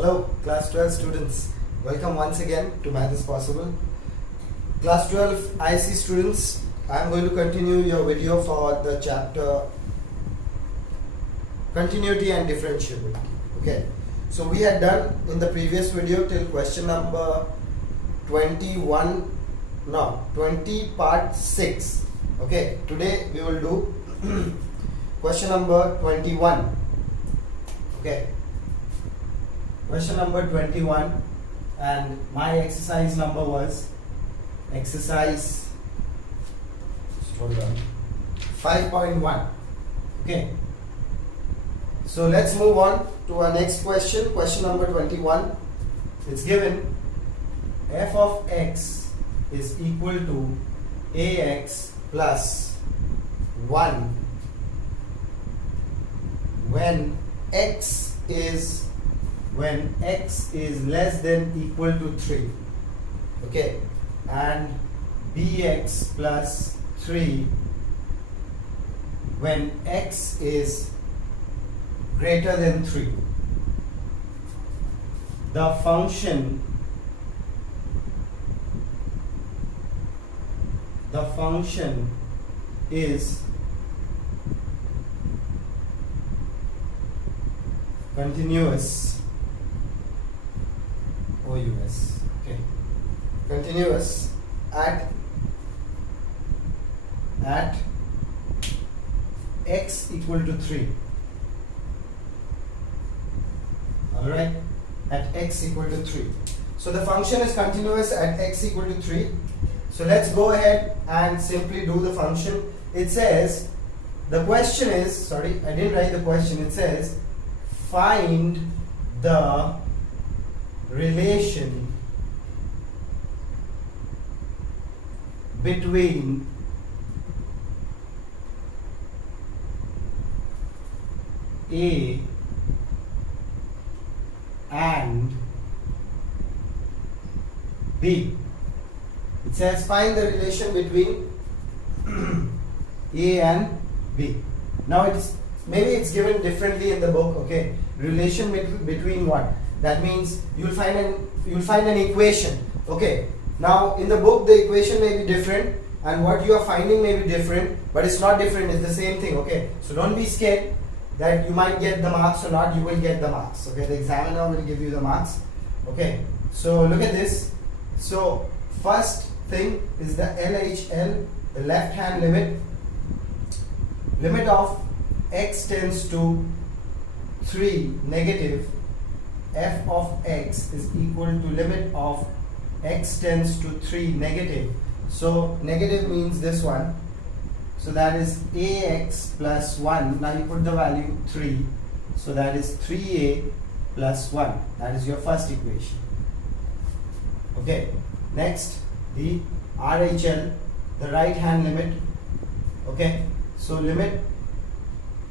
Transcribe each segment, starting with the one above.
Hello class 12 students, welcome once again to Math is Possible. Class 12 IC students, I am going to continue your video for the chapter Continuity and Differentiability. Okay, so we had done in the previous video till question number 20 part 6. Okay, today we will do question number 21. Okay, question number 21, and my exercise number was exercise 5.1. Okay, so let's move on to our next question. Question number 21. It's given f of x is equal to ax plus 1 when x is less than equal to 3, okay, and bx plus 3 when x is greater than 3. The function is continuous. OUS. Okay. Continuous at x equal to 3. Alright, at x equal to 3. So the function is continuous at x equal to 3. So let's go ahead and simply do the function. It says, the question is, sorry, I didn't write the question. It says, find the relation between A and B. It says find the relation between A and B. Now maybe it's given differently in the book. Okay, relation between what? That means you'll find an equation. Okay, now in the book the equation may be different and what you are finding may be different, but it's not different, it's the same thing. Okay, so don't be scared that you might get the marks or not. You will get the marks. Okay, the examiner will give you the marks. Okay, so look at this. So first thing is the LHL, the left hand limit of x tends to 3 negative, f of x is equal to limit of x tends to 3 negative. So negative means this one. So that is ax plus 1. Now you put the value 3. So that is 3a plus 1. That is your first equation. Okay. Next, the RHL, the right hand limit. Okay. So limit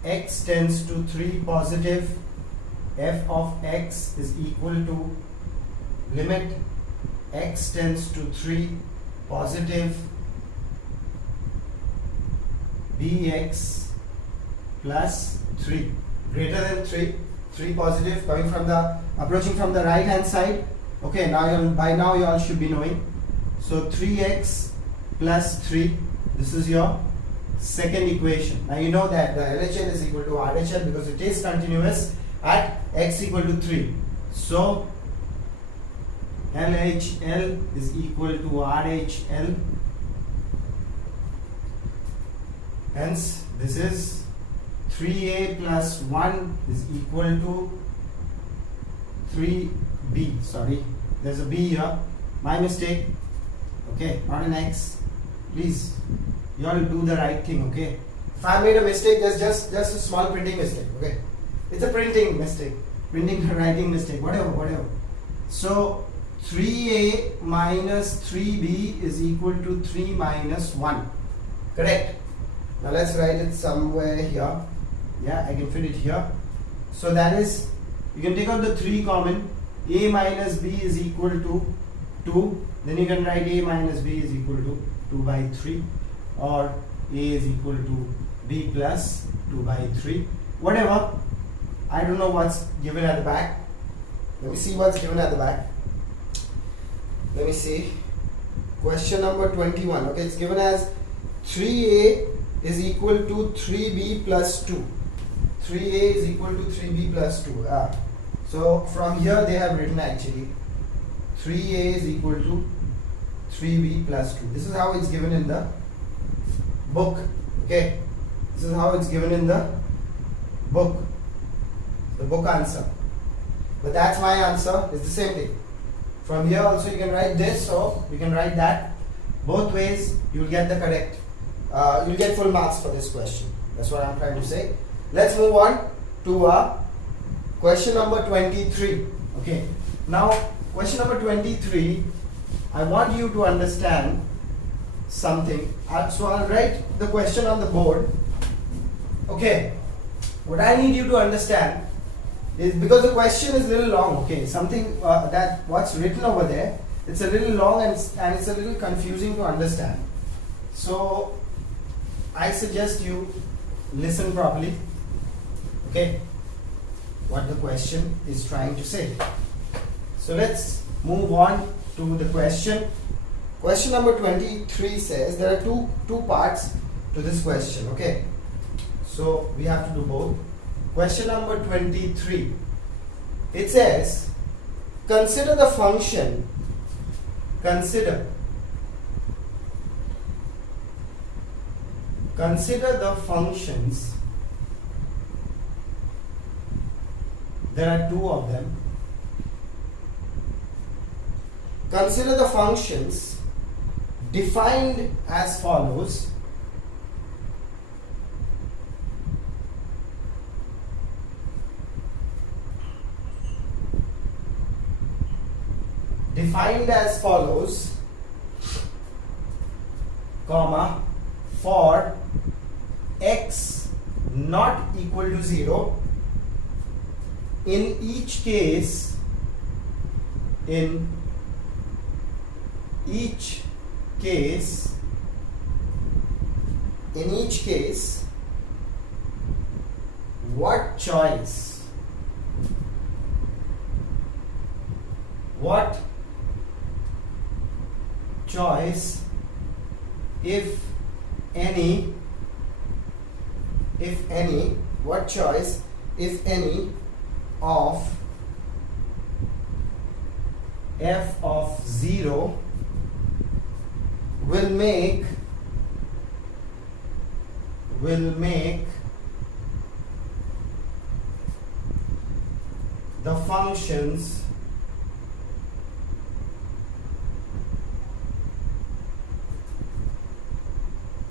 x tends to 3 positive, f of x is equal to limit x tends to 3 positive bx plus 3 greater than 3 positive, coming from approaching from the right hand side. Okay, now by now you all should be knowing. So 3x plus 3, this is your second equation. Now you know that the LHL is equal to RHL because it is continuous at x equal to 3. So LHL is equal to RHL. Hence this is 3a plus 1 is equal to 3b. Sorry, there's a b here. My mistake. Okay, not an x. Please, you all do the right thing. Okay, if I made a mistake, there's just a small printing mistake. Okay, it's a printing mistake, writing mistake, whatever. So 3a minus 3b is equal to 3 minus 1. Correct. Now let's write it somewhere here. Yeah, I can fit it here. So that is, you can take out the 3 common. A minus b is equal to 2. Then you can write a minus b is equal to 2 by 3, or a is equal to b plus 2 by 3. Whatever. I don't know what's given at the back. Let me see what's given at the back. Let me see. Question number 21. Okay, it's given as 3a is equal to 3b plus 2. 3a is equal to 3b plus 2. So from here they have written actually 3a is equal to 3b plus 2. This is how it's given in the book. Okay, this is how it's given in the book answer. But that's my answer. It's the same thing. From here also you can write this, or you can write that. Both ways you will get the correct. You'll get full marks for this question. That's what I'm trying to say. Let's move on to question number 23. Okay. Now question number 23. I want you to understand something. So I'll write the question on the board. Okay. What I need you to understand is, because the question is a little long, okay, something that what's written over there, it's a little long and it's a little confusing to understand. So I suggest you listen properly, okay, what the question is trying to say. So let's move on to the question. Question number 23 says there are two parts to this question, okay. So we have to do both. Question number 23. It says, consider the function. Consider the functions. There are two of them. Consider the functions defined as follows. Defined as follows, comma, for x not equal to 0, in each case, what choice if any of f of 0 will make the functions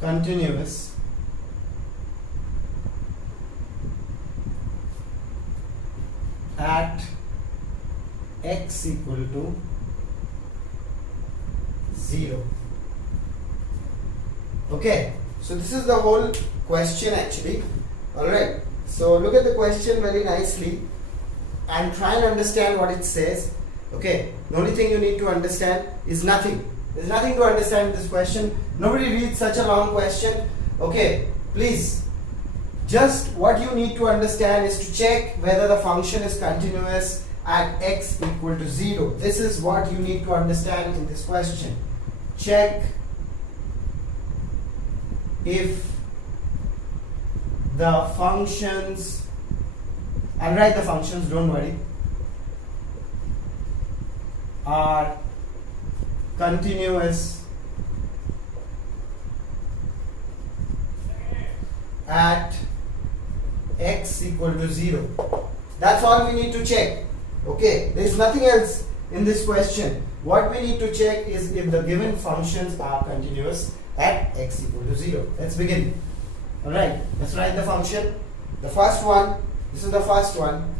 continuous at x equal to 0. Okay, so this is the whole question actually. Alright, so look at the question very nicely and try and understand what it says. Okay, the only thing you need to understand is nothing. There's nothing to understand in this question. Nobody reads such a long question. Okay, please, just what you need to understand is to check whether the function is continuous at x equal to 0. This is what you need to understand in this question. Check if the functions, I'll write the functions, don't worry, are continuous at x equal to 0. That's all we need to check. Okay, there is nothing else in this question. What we need to check is if the given functions are continuous at x equal to 0. Let's begin. Alright, let's write the function. The first one, this is the first one.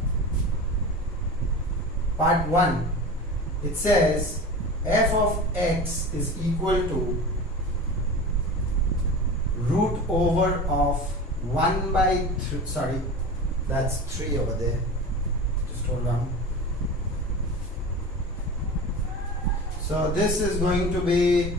Part 1. It says f of x is equal to root over of 1 by 3, sorry, that's 3 over there. Just hold on. So this is going to be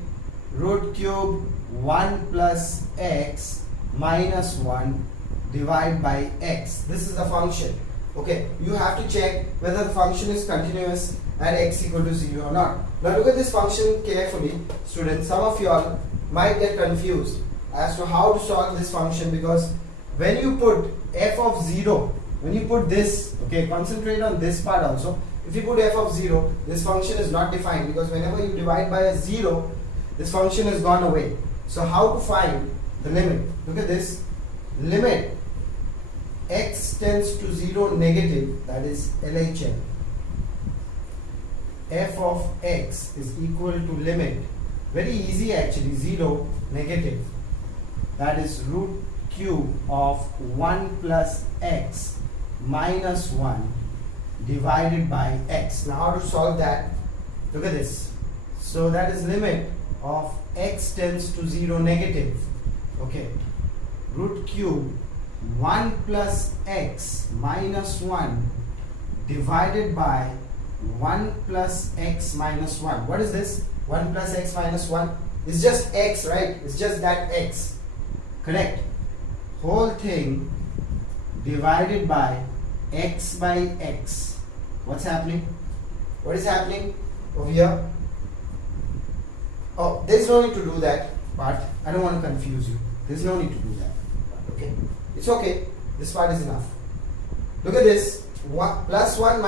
root cube 1 plus x minus 1 divided by x. This is the function. Okay, you have to check whether the function is continuous at x equal to 0 or not. Now look at this function carefully, students. Some of you all might get confused as to how to solve this function, because when you put f of 0, when you put this, okay, concentrate on this part also. If you put f of 0, this function is not defined, because whenever you divide by a 0, this function has gone away. So how to find the limit? Look at this. Limit x tends to 0 negative, that is LHN. F of x is equal to limit, very easy actually, 0 negative, that is root cube of 1 plus x minus 1 divided by x. Now how to solve that? Look at this. So that is limit of x tends to 0 negative, okay, root cube 1 plus x minus 1 divided by 1 plus x minus 1. What is this? 1 plus x minus 1 is just x, right? It's just that x, correct? Whole thing divided by x by x. What's happening? What is happening over here? Oh, there's no need to do that part. I don't want to confuse you. There's no need to do that. Okay, it's okay. This part is enough. Look at this. Plus 1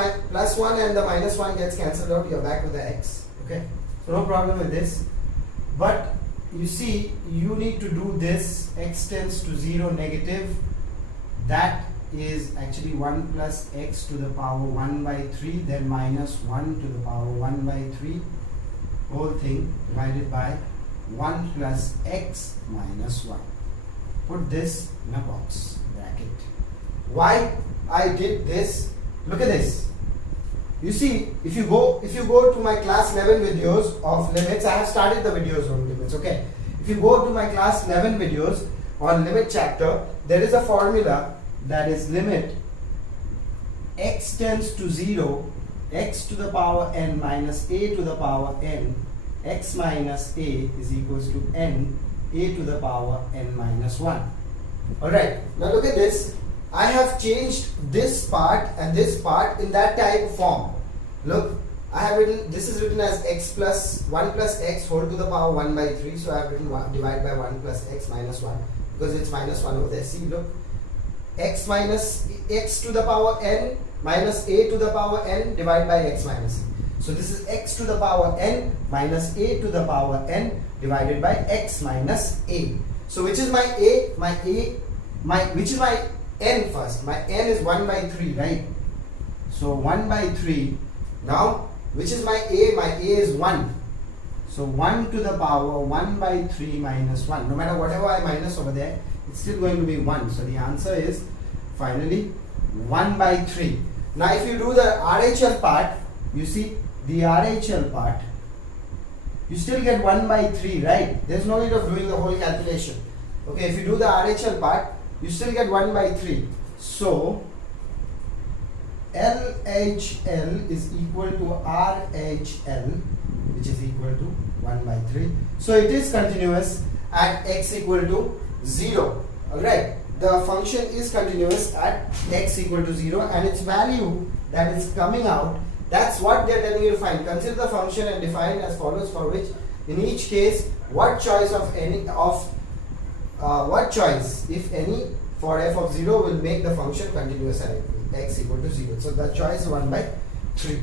and the minus 1 gets cancelled out. You're back with the x. Okay, so no problem with this. But you see, you need to do this. X tends to 0 negative. That is actually 1 plus x to the power 1 by 3, then minus 1 to the power 1 by 3, whole thing divided by 1 plus x minus 1. Put this in a box bracket. Why I did this? Look at this. You see, if you go to my class 11 videos of limits, I have started the videos on limits, okay? If you go to my class 11 videos on limit chapter, there is a formula that is limit x tends to 0, x to the power n minus a to the power n, x minus a is equals to n, a to the power n minus 1. Alright, now look at this. I have changed this part and this part in that type of form. Look, I have written, this is written as x plus 1 plus x whole to the power 1 by 3. So I have written divide by 1 plus x minus 1, because it's minus 1 over there. See, look, x minus x to the power n minus a to the power n divided by x minus a. So this is x to the power n minus a to the power n divided by x minus a. So which is my a? Which is my n first? My n is 1 by 3, right? So 1 by 3. Now which is my a? My a is 1. So 1 to the power 1 by 3 minus 1. No matter whatever I minus over there, it's still going to be 1. So the answer is finally 1 by 3. Now if you do the RHL part, you see the RHL part, you still get 1 by 3, right? There's no need of doing the whole calculation. Okay, if you do the RHL part, you still get 1 by 3. So LHL is equal to RHL, which is equal to 1 by 3. So it is continuous at x equal to 0. Alright, the function is continuous at x equal to 0, and its value that is coming out, that's what they are telling you to find. Consider the function and define as follows, for which in each case what choice, if any, for f of 0 will make the function continuous at x equal to 0. So the choice is 1 by 3.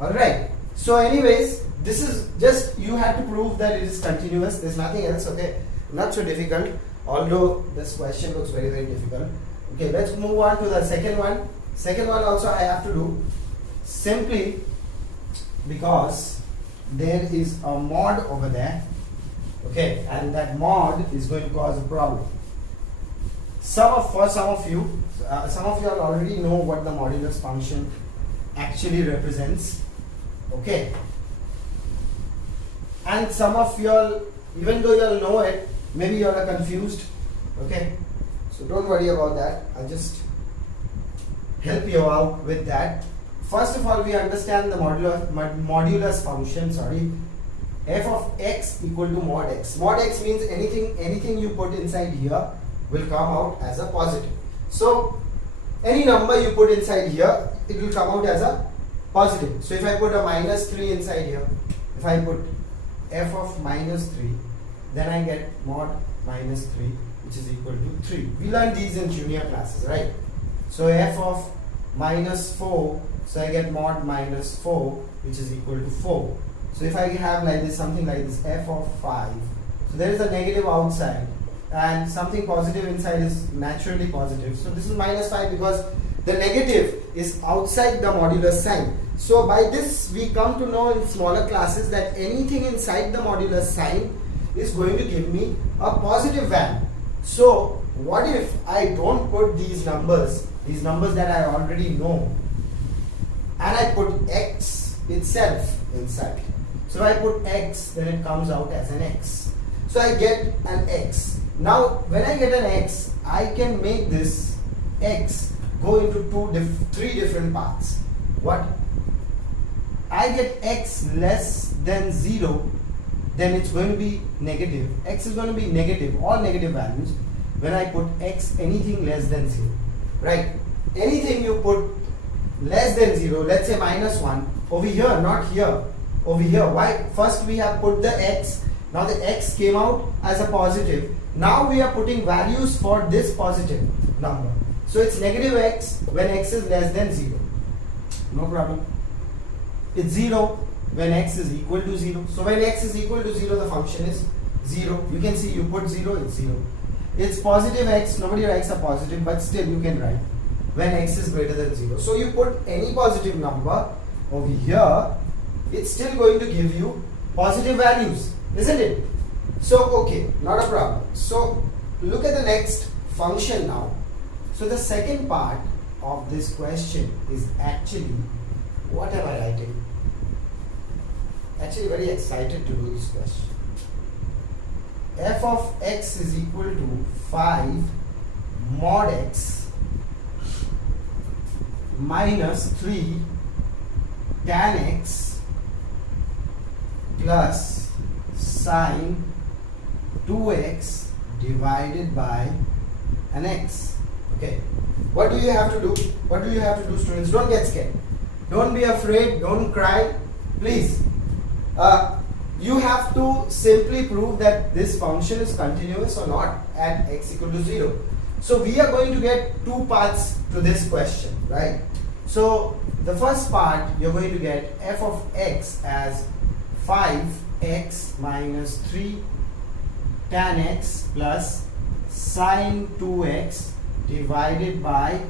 Alright, so anyways, this is just, you have to prove that it is continuous. There's nothing else, okay? Not so difficult, although this question looks very, very difficult. Okay, let's move on to the second one. Second one also I have to do, simply because there is a mod over there, okay, and that mod is going to cause a problem. For some of you already know what the modulus function actually represents, okay, and some of you all, even though you all know it, maybe you all are confused, okay, so don't worry about that. I'll just help you out with that. First of all, we understand the modulus function, f of x equal to mod x. Mod x means anything you put inside here will come out as a positive. So any number you put inside here, it will come out as a positive. So if I put a minus 3 inside here, if I put f of minus 3, then I get mod minus 3, which is equal to 3. We learned these in junior classes, right? So f of minus 4, so I get mod minus 4, which is equal to 4. So if I have like this, something like this, f of 5, so there is a negative outside and something positive inside is naturally positive. So this is minus 5 because the negative is outside the modulus sign. So by this we come to know in smaller classes that anything inside the modulus sign is going to give me a positive value. So what if I don't put these numbers that I already know, and I put x itself inside? So if I put x, then it comes out as an x. So I get an x. Now when I get an x, I can make this x go into three different parts. What? I get x less than 0, then it's going to be negative. X is going to be negative, all negative values. When I put x anything less than 0, right? Anything you put less than 0, let's say minus 1, over here, not here, over here. Why? First we have put the x, now the x came out as a positive. Now we are putting values for this positive number. So it's negative x when x is less than 0. No problem. It's 0 when x is equal to 0. So when x is equal to 0, the function is 0. You can see you put 0, it's 0. It's positive x, nobody writes a positive, but still you can write when x is greater than 0. So you put any positive number over here, it's still going to give you positive values, isn't it? So okay, not a problem. So look at the next function now. So the second part of this question is actually, what am I writing? Actually very excited to do this question. F of x is equal to 5 mod x minus 3 tan x plus sine 2x divided by an x. Okay, what do you have to do? What do you have to do, students? Don't get scared. Don't be afraid. Don't cry. Please. You have to simply prove that this function is continuous or not at x equal to 0. So we are going to get two parts to this question, right? So the first part, you're going to get f of x as 5x minus 3 tan x plus sine 2x divided by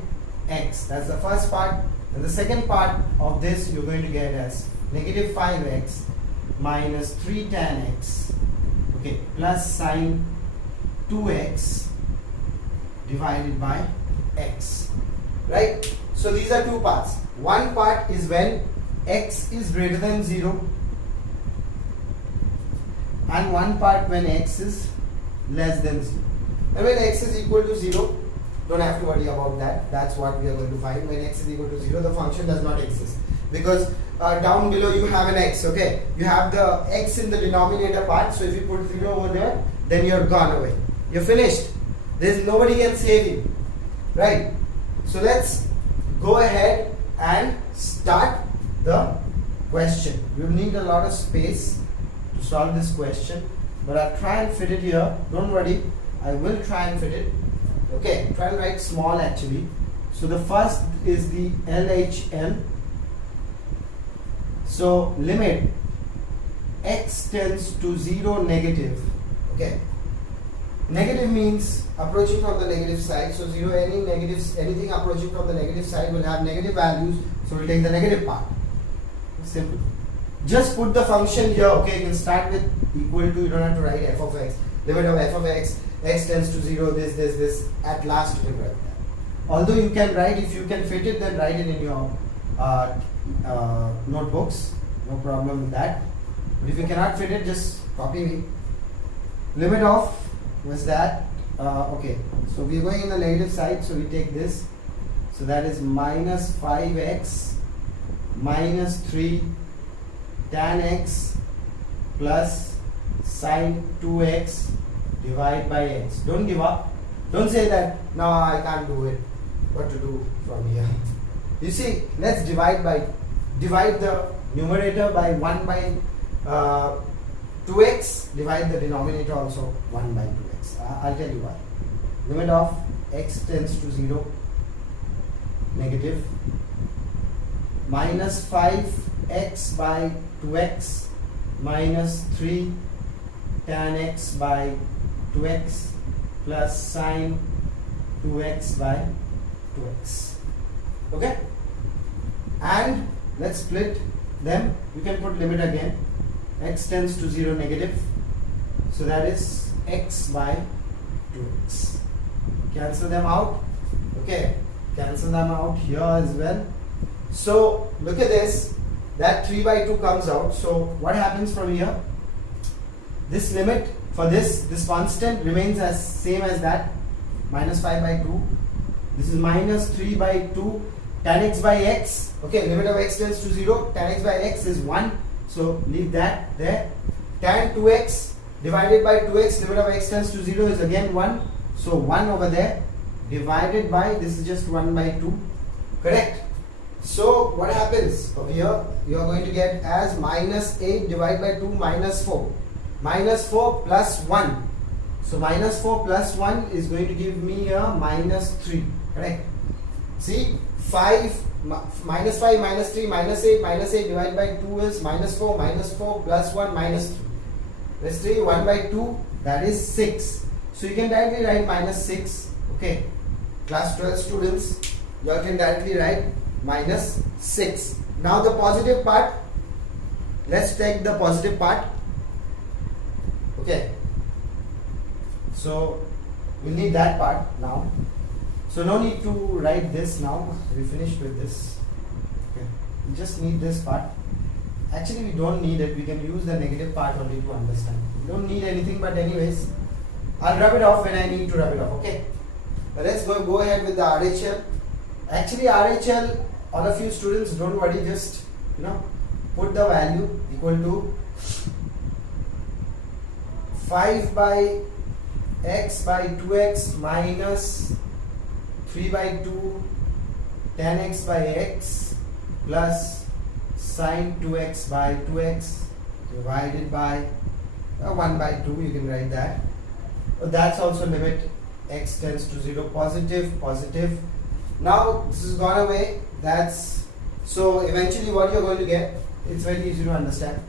x. That's the first part. And the second part of this you're going to get as negative 5x minus 3 tan x, okay, plus sine 2x divided by x, right? So these are two parts. One part is when x is greater than 0, and one part when x is less than 0. And when x is equal to 0, don't have to worry about that. That's what we are going to find. When x is equal to 0, the function does not exist, because down below you have an x, okay? You have the x in the denominator part, so if you put 0 over there, then you're gone away. You're finished. There's nobody can save you, right? So let's go ahead and start the question. You'll need a lot of space to solve this question, but I'll try and fit it here. Don't worry, I will try and fit it. Okay, try and write small actually. So the first is the LHL. So limit x tends to 0 negative. Okay, negative means approaching from the negative side. So 0, any negatives, anything approaching from the negative side will have negative values. So we'll take the negative part. Simple. Just put the function here. Okay, you can start with equal to. You don't have to write f of x. Limit of f of x. X tends to 0. This. At last you can write that. Although you can write, if you can fit it, then write it in your notebooks, no problem with that. But if you cannot fit it, just copy me. Limit of was that okay, so we are going in the negative side, so we take this, so that is minus 5x minus 3 tan x plus sine 2x divide by x. Don't give up. Don't say that no, I can't do it. what to do from here. You see, let's divide the numerator by 1 by 2x, divide the denominator also 1 by 2x. I'll tell you why. Limit of x tends to 0, negative, minus 5x by 2x minus 3 tan x by 2x plus sine 2x by 2x. Okay? And let's split them. You can put limit again. X tends to 0, negative. So that is x by 2x. Cancel them out. Okay? Cancel them out here as well. So look at this. That 3 by 2 comes out. So what happens from here? This limit for this constant remains as same as that. Minus 5 by 2. This is minus 3 by 2 tan x by x. Okay, limit of x tends to 0. Tan x by x is 1. So leave that there. Tan 2x divided by 2x, limit of x tends to 0 is again 1. So 1 over there divided by, this is just 1 by 2. Correct? So what happens over here? You are going to get as minus 8 divided by 2 minus 4. Minus 4 plus 1. So minus 4 plus 1 is going to give me a minus 3. Correct? See, 5 minus 5 minus 3 minus 8 divided by 2 is minus 4 plus 1 minus 3. That's 3, 1 by 2, that is 6. So you can directly write minus 6. Okay, class 12 students, you all can directly write minus 6. Now the positive part, let's take the positive part. Okay, so we'll need that part now. So no need to write this now. We finished with this. Okay, we just need this part. Actually, we don't need it. We can use the negative part only to understand. We don't need anything, but anyways, I'll rub it off when I need to rub it off. Okay. But let's go ahead with the RHL. Actually, RHL, all of you students, don't worry. Just put the value equal to 5 by x by 2x minus 3 by 2 tan x by x plus sine 2x by 2x divided by 1 by 2. You can write that. That's also limit x tends to 0, positive. Now this has gone away. That's so eventually what you're going to get, it's very easy to understand.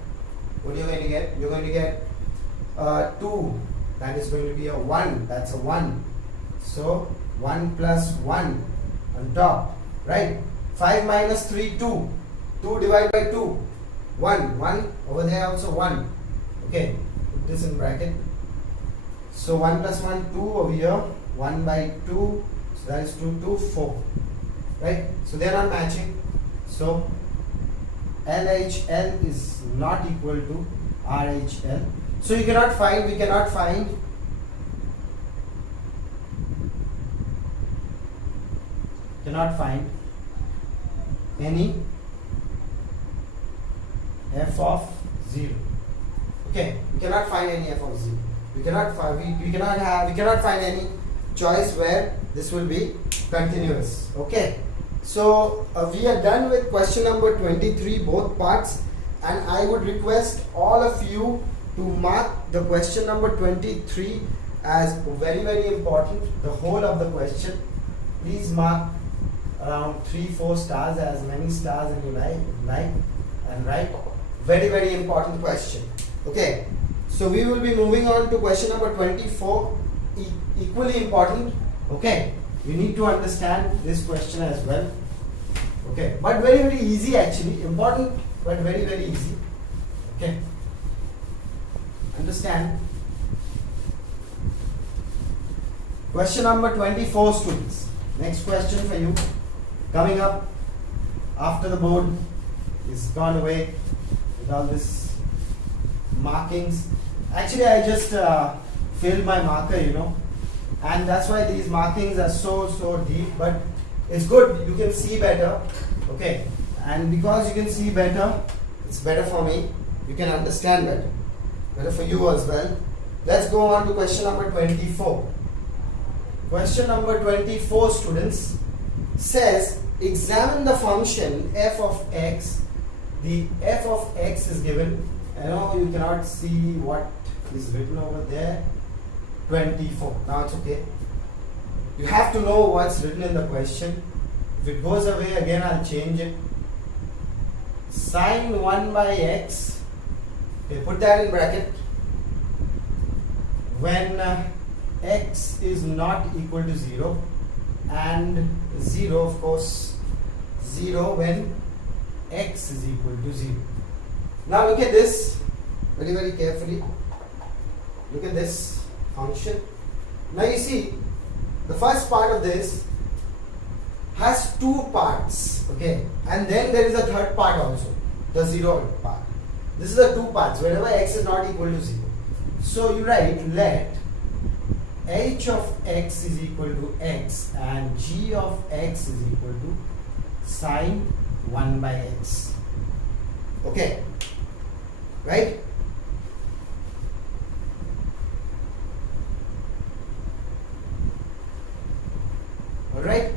What you're going to get, you're going to get 2, that is going to be a 1, that's a 1. So 1 plus 1 on top, right? 5 minus 3, 2. 2 divided by 2, 1 over there also 1. Okay, put this in bracket. So 1 plus 1, 2 over here, 1 by 2, so that is 2, 4, right? So they are not matching. So LHL is not equal to RHL. So we cannot find any f of 0. Okay, we cannot find any f of 0. We cannot find any choice where this will be continuous. Okay, so we are done with question number 23, both parts, and I would request all of you to mark the question number 23 as very important, the whole of the question. Please mark around 3-4 stars, as many stars as you like, and write very important question. Okay, so we will be moving on to question number 24, equally important. Okay, you need to understand this question as well. Okay, but very easy, actually important, but very easy. Okay, understand. Question number 24, students. Next question for you, coming up after the board is gone away with all this markings. Actually, I just filled my marker, and that's why these markings are so deep, but it's good, you can see better. Okay, and because you can see better, it's better for me, you can understand better for you as well. Let's go on to question number 24. Question number 24, students. says examine the function f of x. The f of x is given. I know you cannot see what is written over there. 24. Now it's okay. You have to know what's written in the question. If it goes away again, I'll change it. Sine 1 by x. Okay, put that in bracket. When x is not equal to 0, and 0, of course, 0 when x is equal to 0. Now look at this very, very carefully. Look at this function. Now you see, the first part of this has two parts, okay, and then there is a third part also, the 0 part. This is the two parts whenever x is not equal to 0. So you write let h of x is equal to x and g of x is equal to sine 1 by x. Okay, right? Alright,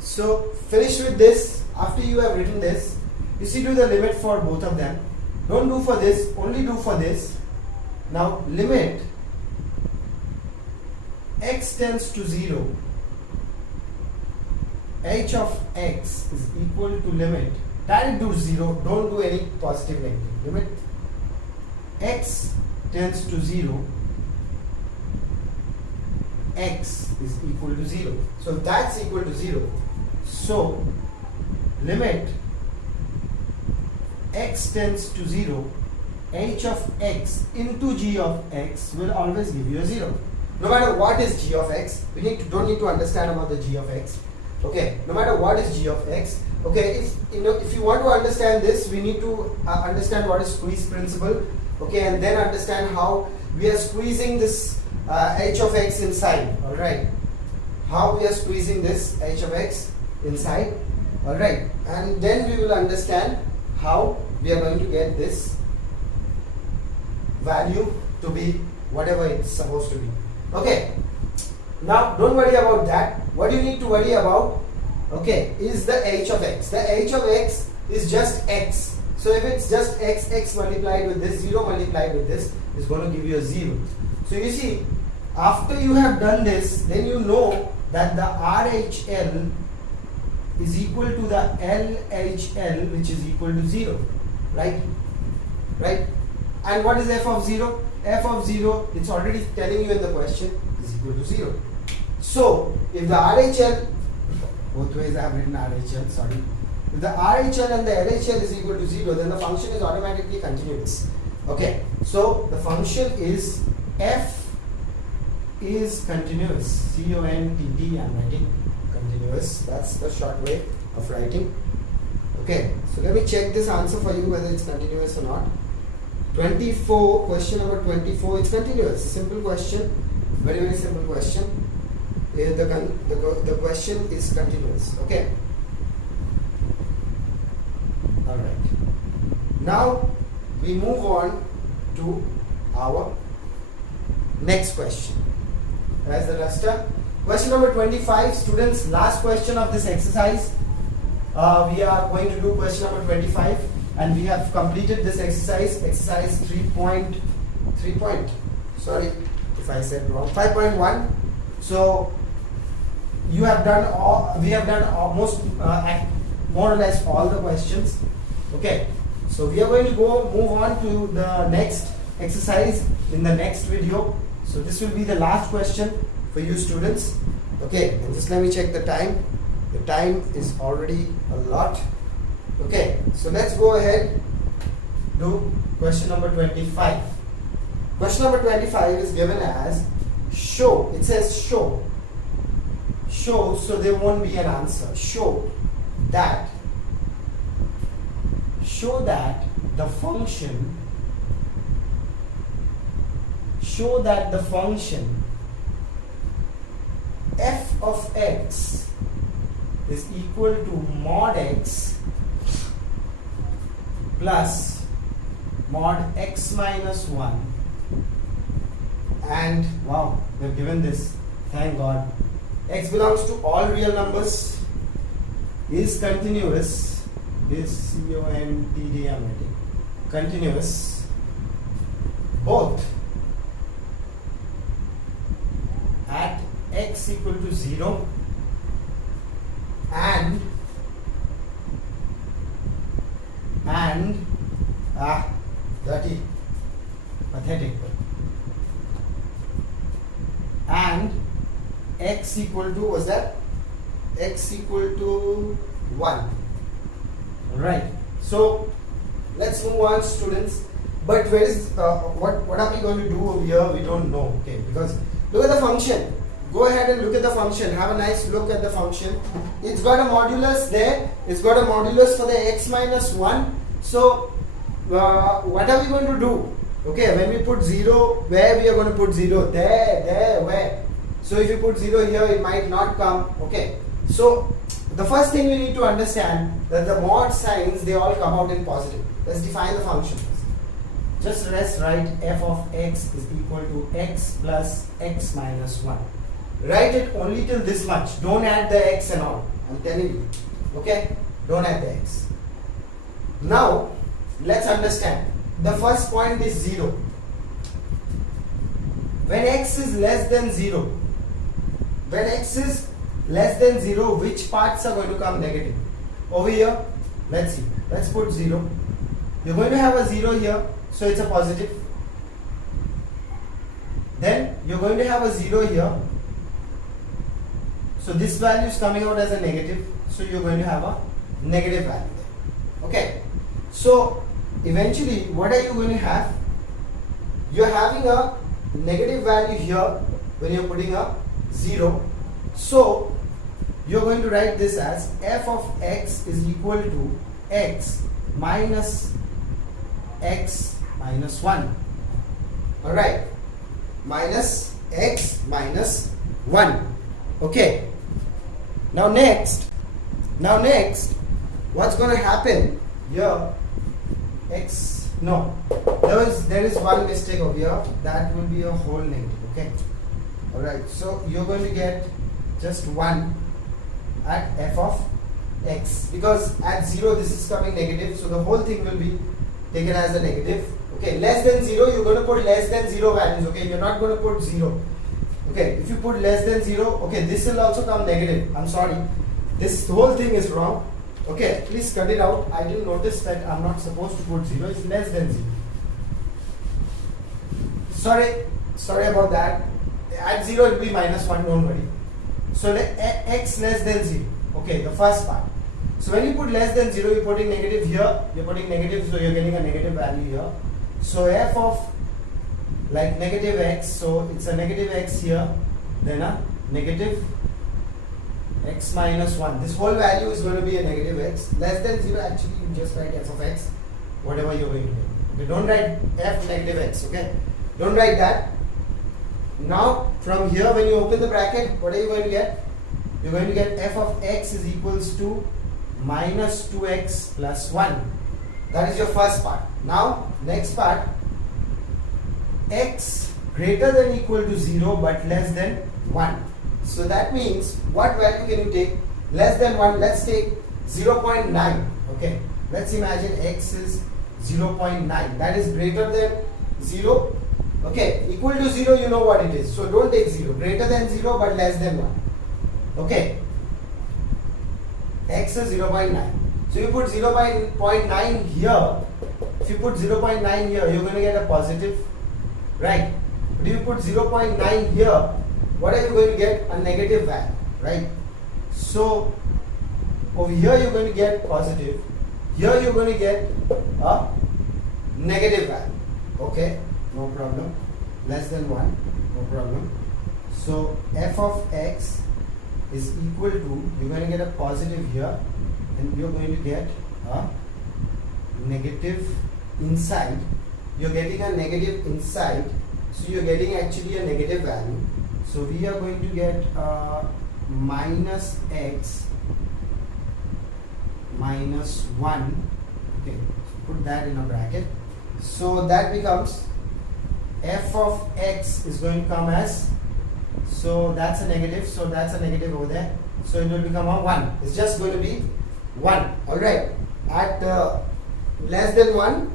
so finish with this. After you have written this, you see, do the limit for both of them. Don't do for this, only do for this. Now limit x tends to 0, h of x is equal to limit, direct to 0, don't do any positive negative. Limit x tends to 0, x is equal to 0. So that's equal to 0. So limit x tends to 0, h of x into g of x will always give you a 0. No matter what is g of x, we don't need to understand about the g of x. Okay, no matter what is g of x. Okay, if you want to understand this, we need to understand what is squeeze principle. Okay, and then understand how we are squeezing this h of x inside. All right, how we are squeezing this h of x inside. All right, and then we will understand how we are going to get this value to be whatever it's supposed to be. Okay, now don't worry about that. What you need to worry about, okay, is the h of x. The h of x is just x. So if it's just x, x multiplied with this, 0 multiplied with this is going to give you a 0. So you see, after you have done this, then you know that the RHL is equal to the LHL, which is equal to 0, right? Right? And what is f of 0? F of 0, it's already telling you in the question, is equal to 0. So if the RHL, both ways I have written RHL, sorry. If the RHL and the LHL is equal to 0, then the function is automatically continuous. Okay, so the function is f is continuous. C-O-N-T-T, I'm writing continuous. That's the short way of writing. Okay, so let me check this answer for you whether it's continuous or not. 24, question number 24, it's continuous. Simple question, very, very simple question. The question is continuous. Okay. Alright. Now we move on to our next question. As the raster. Question number 25, students, last question of this exercise. We are going to do question number 25, and we have completed this exercise 3.3. Sorry if I said wrong. 5.1. So you have done all. We have done almost more or less all the questions. Okay. So we are going to move on to the next exercise in the next video. So this will be the last question for you students. Okay, and just let me check the time. The time is already a lot. Okay, so let's go ahead, do question number 25. Question number 25 is given as show. It says show. Show, so there won't be an answer. Show that the function f of x is equal to mod x plus mod x minus 1, and wow, they've given this, thank God, x belongs to all real numbers, is continuous, is continuous both at x equal to 0 and dirty, pathetic, and x equal to, was that x equal to 1. Right, so let's move on, students. But where is what are we going to do over here? We don't know. Okay, because look at the function. Go ahead and look at the function. Have a nice look at the function. It's got a modulus there. It's got a modulus for the x minus 1. So what are we going to do? Okay, when we put 0, where we are going to put 0? There, where? So if you put 0 here, it might not come. Okay, so the first thing we need to understand that the mod signs, they all come out in positive. Let's define the function. Just let's write f of x is equal to x plus x minus 1. Write it only till this much. Don't add the x and all. I'm telling you. Okay? Don't add the x. Now, let's understand. The first point is 0. When x is less than 0, which parts are going to come negative? Over here, let's see. Let's put 0. You're going to have a 0 here, so it's a positive. Then you're going to have a 0 here. So this value is coming out as a negative. So you're going to have a negative value there. Okay. So eventually, what are you going to have? You're having a negative value here when you're putting a 0. So you're going to write this as f of x is equal to x minus 1. Alright. Minus x minus 1. Okay. Now next, what's going to happen here? There is one mistake over here. That will be a whole negative. Okay. Alright. So you're going to get just 1 at f of x, because at 0 this is coming negative, so the whole thing will be taken as a negative. Okay, less than 0, you're going to put less than 0 values. Okay, you're not going to put 0. Okay, if you put less than 0, okay, this will also come negative. I'm sorry, this whole thing is wrong. Okay, please cut it out. I didn't notice that I'm not supposed to put 0. It's less than 0. Sorry about that. At 0 it will be minus 1, don't worry. So let x less than 0. Okay, the first part. So when you put less than 0, you're putting negative here, you're putting negative, so you're getting a negative value here. So f of like negative x, so it's a negative x here, then a negative x minus 1. This whole value is going to be a negative x. Less than 0, actually you just write f of x, whatever you're going to do. Okay, don't write f negative x, okay? Don't write that. Now from here, when you open the bracket, what are you going to get? You're going to get f of x is equals to minus 2x plus 1. That is your first part. Now next part, x greater than equal to 0 but less than 1. So that means, what value can you take? Less than 1, let's take 0.9. Okay, let's imagine x is 0.9. That is greater than 0. Okay, equal to 0, you know what it is. So don't take 0. Greater than 0 but less than 1. Okay, x is 0.9. So you put 0.9 here. If you put 0.9 here, you're going to get a positive, right? But if you put 0.9 here, what are you going to get? A negative value, right? So over here you're going to get positive. Here you're going to get a negative value. Okay, no problem. Less than 1, no problem. So f of x is equal to, you're going to get a positive here, and you're going to get a negative inside. You're getting a negative inside, so you're getting actually a negative value. So we are going to get minus x minus 1. Okay, so put that in a bracket. So that becomes f of x is going to come as So that's a negative. So that's a negative over there. So it will become a 1. It's just going to be 1. Alright. At less than 1,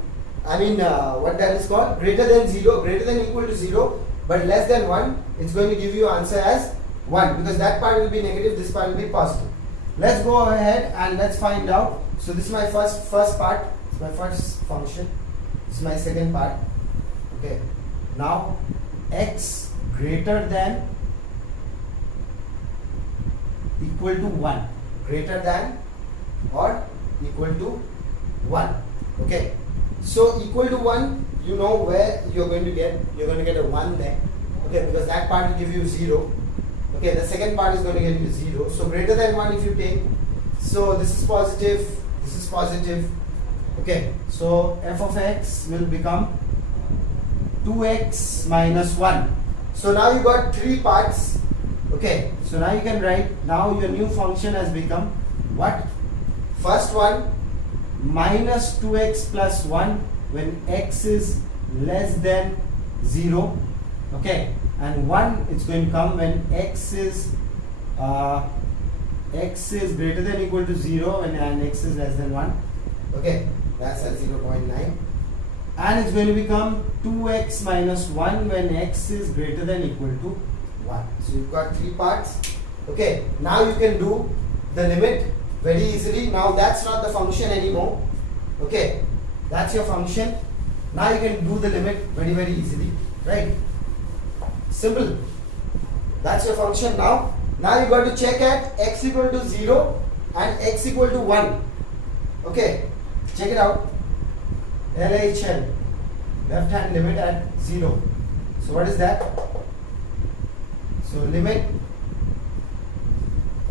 I mean what that is called, greater than 0, greater than equal to 0, but less than 1, it's going to give you answer as 1, because that part will be negative, this part will be positive. Let's go ahead and let's find out. So this is my first part, it's my first function. This is my second part. Okay. Now x greater than equal to 1, greater than or equal to 1. Okay. So equal to 1, you know where you're going to get a 1 there. Okay, because that part will give you 0. Okay, the second part is going to give you 0. So greater than 1 if you take, so this is positive, this is positive. Okay, so f of x will become 2x minus 1. So now you got 3 parts. Okay, so now you can write, now your new function has become what? First one, minus 2x plus 1 when x is less than 0. Okay, and 1 it's going to come when x is greater than equal to 0 and x is less than 1. Okay, that's at 0.9. And it's going to become 2x minus 1 when x is greater than equal to 1. So you've got 3 parts. Okay, now you can do the limit very easily. Now that's not the function anymore. Okay, that's your function. Now you can do the limit very easily, right? Simple. That's your function now. Now you got to check at x equal to 0 and x equal to 1. Okay, check it out. LHL, left hand limit at 0. So what is that? So limit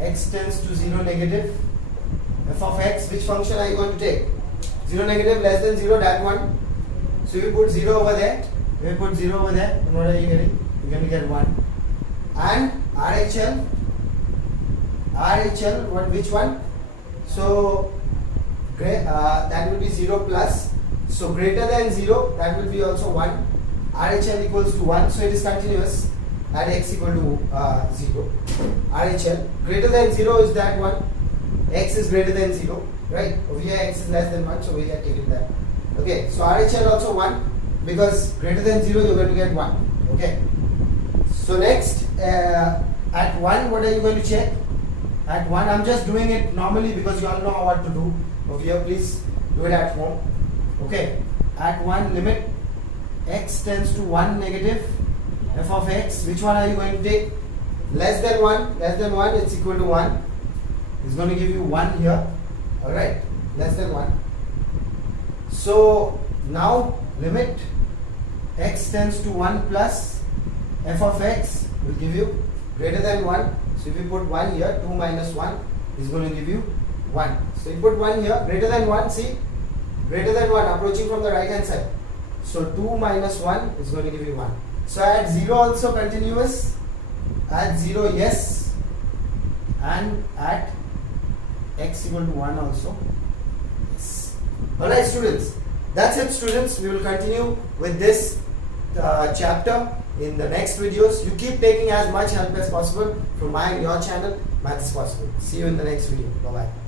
x tends to 0 negative f of x. Which function are you going to take? 0 negative, less than 0, that one. So you put 0 over there, you put 0 over there, and what are you getting? You're going to get 1. And RHL, what? Which one? So that will be 0 plus. So greater than 0, that will be also 1. RHL equals to 1, so it is continuous at x equal to 0. RHL greater than 0 is that one. X is greater than 0, right? Over here x is less than 1, so we have taken that. Okay, so RHL also 1, because greater than 0 you're going to get 1. Okay. So next, at 1, what are you going to check? At 1, I'm just doing it normally because you all know what to do. Over here, please do it at home. Okay. At 1, limit x tends to 1 negative f of x. Which one are you going to take? Less than 1. Less than 1, it's equal to 1. It's going to give you 1 here. Alright. Less than 1. So now limit x tends to 1 plus f of x will give you greater than 1. So if you put 1 here, 2 minus 1 is going to give you 1. So you put 1 here, greater than 1, see? Greater than 1, approaching from the right hand side. So 2 minus 1 is going to give you 1. So at 0 also continuous, at 0 yes, and at x equal to 1 also yes. Alright students, that's it students. We will continue with this chapter in the next videos. You keep taking as much help as possible from my and your channel. Math is possible. See you in the next video. Bye bye.